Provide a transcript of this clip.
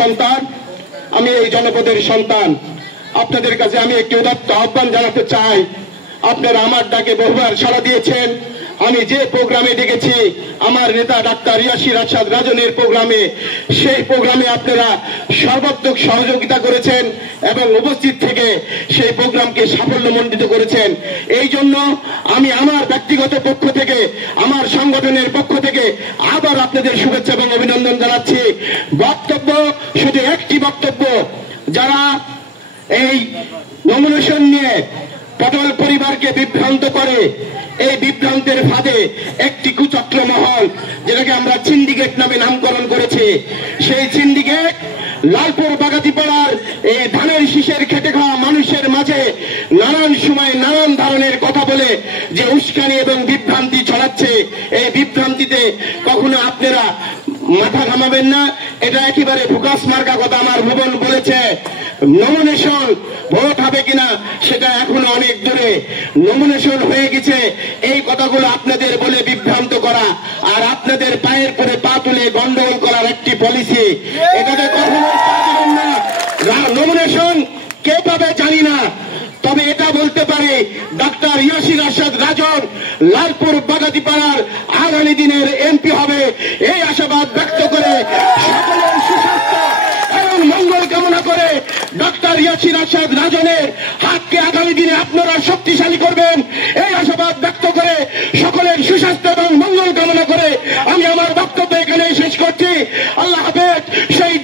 সন্তান, আমি এই জনপদের সন্তান। আপনাদের কাছে আমি একটি উদাত্ত আহ্বান জানাতে চাই। আপনারা আমার ডাকে বহুবার সাড়া দিয়েছেন। আমি যে প্রোগ্রামে ডেকেছি আমার নেতা ডাক্তার ইয়াসির আরশাদ রাজনের প্রোগ্রামে, সেই প্রোগ্রামে আপনারা সর্বাত্মক সহযোগিতা করেছেন এবং উপস্থিত থেকে সেই প্রোগ্রামকে সাফল্যমণ্ডিত করেছেন। এই জন্য আমি আমার ব্যক্তিগত পক্ষ থেকে, আমার সংগঠনের পক্ষ থেকে আবার আপনাদের শুভেচ্ছা এবং অভিনন্দন জানাচ্ছি। বক্তব্য শুধু একটি বক্তব্য, যারা এই নমিনেশন নিয়ে পটল পরিবারকে বিভ্রান্ত করে, এই বিভ্রান্তের ফাঁদে একটি কুচক্র মহল, যেটাকে আমরা সিন্ডিকেট নামে নামকরণ করেছি, সেই সিন্ডিকেট লালপুর বাগাতিপাড়ার এই ধানের শীষের খেটে খাওয়া মানুষের মাঝে নানান সময় নানান ধরনের কথা বলে যে উস্কানি এবং বিভ্রান্তি ছড়াচ্ছে, এই বিভ্রান্তিতে কখনো আপনারা মাথা ঘামাবেন না। এটা একেবারে ফুকাস মার্কা কথা আমার ভুবন বলেছে। নমিনেশন ভোট হবে কিনা সেটা এখনো অনেক দূরে, নমিনেশন হয়ে গেছে এই কথাগুলো আপনাদের বলে বিভ্রান্ত করা আর আপনাদের পায়ের পরে পা তুলে গন্ডগোল করার একটি পলিসি, এটাতে কখনো পারবেন না। নমিনেশন কে পাবে জানি না, তবে এটা বলতে পারে ডাক্তার ইয়াসির আরশাদ রাজন লালপুর বাগাতিপাড়ার আগামী দিনের এমপি হবে, এই আশাবাদ ব্যক্ত করে সকলের সুস্বাস্থ্য এবং মঙ্গল কামনা করে ডাক্তার ইয়াসির আরশাদ রাজনের হাতকে আগামী দিনে আপনারা শক্তিশালী করবেন, এই আশাবাদ ব্যক্ত করে সকলের সুস্বাস্থ্য এবং মঙ্গল কামনা করে আমি আমার বক্তব্য এখানে শেষ করছি। আল্লাহ হাফেজ। শহীদ